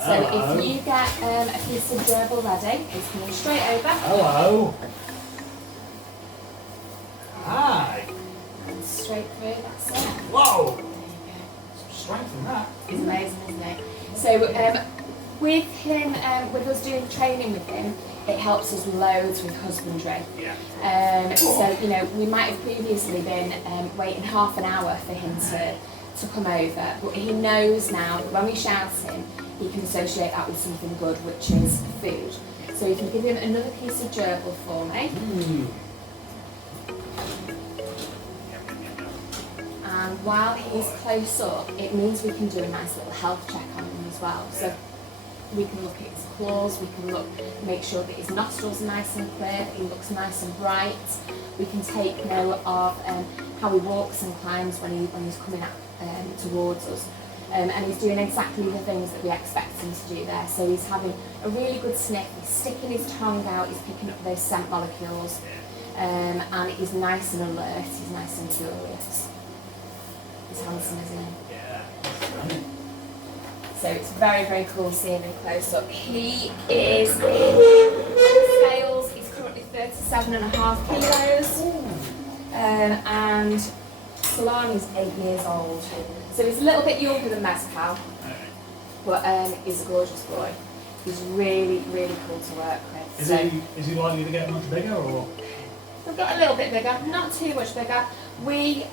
So if you get a piece of gerbil ready, it's coming straight over. Hello. Hi. And straight through, that's it. Whoa. There you Some strength in that. go. It's amazing, isn't it? So with him, with us doing training with him, it helps us loads with husbandry. Yeah. So, you know, we might have previously been waiting half an hour for him to come over, but he knows now that when we shout him, he can associate that with something good, which is food. So you can give him another piece of gerbil for me. And while he's close up, it means we can do a nice little health check on him as well. So we can look at his claws, we can make sure that his nostrils are nice and clear, that he looks nice and bright. We can take note of how he walks and climbs when he's coming towards us. And he's doing exactly the things that we expect him to do there. So he's having a really good sniff, he's sticking his tongue out, he's picking up those scent molecules, and he's nice and alert, he's nice and curious. He's handsome, isn't he? Yeah. So it's very, very cool seeing him close up. He is, scales, he's currently 37.5 kilos, and Solani's 8 years old. So he's a little bit younger than Mezcal, but he's a gorgeous boy. He's really, really cool to work with. Is he likely to get much bigger, or? They'll get a little bit bigger, not too much bigger. We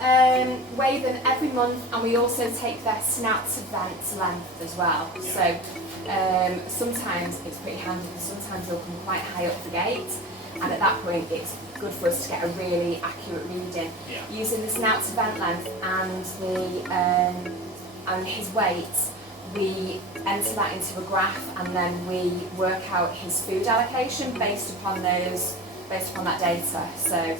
weigh them every month, and we also take their snout to vent length as well. So sometimes it's pretty handy, because sometimes they'll come quite high up the gate, and at that point it's good for us to get a really accurate reading. Using the snout to vent length and his weight, we enter that into a graph, and then we work out his food allocation based upon that data. So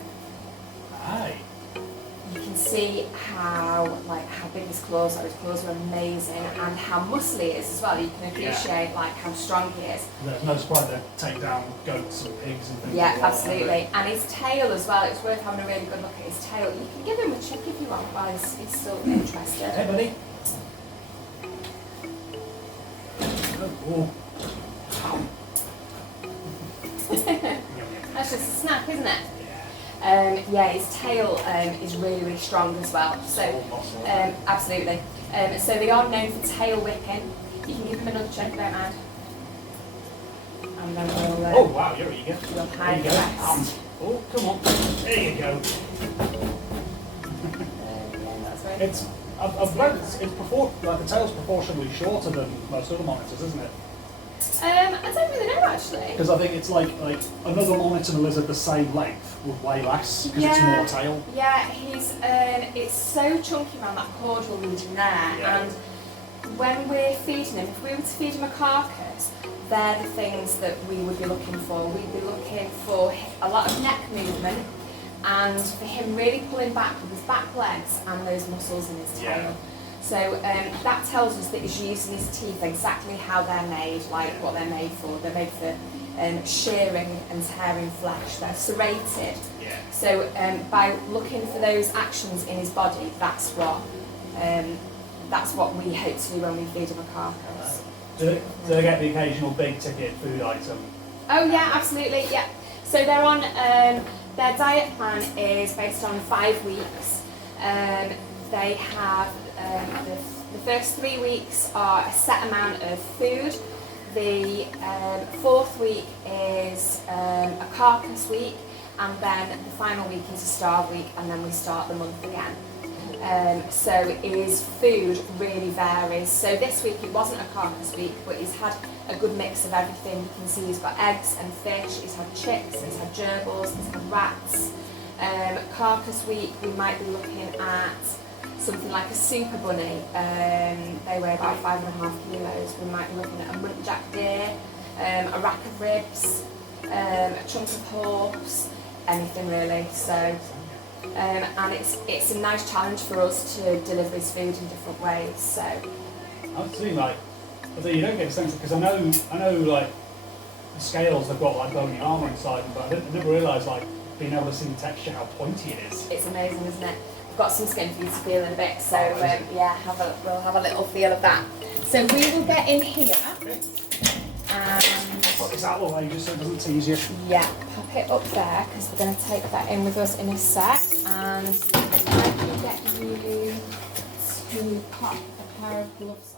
you can see how big his claws are. His claws are amazing, and how muscly he is as well. You can appreciate how strong he is. There's no surprise they take down goats and pigs and things. Yeah, like that, absolutely. And his tail as well. It's worth having a really good look at his tail. You can give him a check if you want, while he's still interested. Hey, buddy. Oh. That's just a snack, isn't it? His tail is really, really strong as well. So, absolutely. So they are known for tail whipping. You can give them another check, don't mind. And then we'll. Oh wow, you're eager. We'll hide the rest. Oh, come on. There you go. That's right. I've read it's the tail's proportionally shorter than most other monitors, isn't it? I don't really know actually. Because I think it's like another monitor lizard the same length would weigh less because it's more tail. Yeah, it's so chunky around that caudal region there, and when we're feeding him, if we were to feed him a carcass, they're the things that we would be looking for. We'd be looking for a lot of neck movement, and for him really pulling back with his back legs and those muscles in his tail. So that tells us that he's using his teeth exactly how they're made, like what they're made for. They're made for shearing and tearing flesh. They're serrated. So by looking for those actions in his body, that's what we hope to do when we feed him a carcass. Do they get the occasional big ticket food item? Oh yeah, absolutely, yeah. So they're on, their diet plan is based on 5 weeks. They have, the first 3 weeks are a set amount of food. The 4th week is a carcass week, and then the final week is a starve week, and then we start the month again. So his food really varies. So this week it wasn't a carcass week, but he's had a good mix of everything. You can see he's got eggs and fish, he's had chicks, he's had gerbils, he's had rats. Carcass week we might be looking at something like a super bunny. They weigh about 5.5 kilos. We might be looking at a muntjac deer, a rack of ribs, a chunk of horse, anything really. So. And it's a nice challenge for us to deliver his food in different ways. So I think you don't get a sense because I know like the scales they've got like bony armour inside them, but I never realised being able to see the texture how pointy it is. It's amazing, isn't it? We've got some skin for you to feel in a bit. So we'll have a little feel of that. So we will get in here Okay. and Put this out of the way just so it doesn't tease you. yeah, pop it up there because we're going to take that in with us in a sec. And I can get you to pop a pair of gloves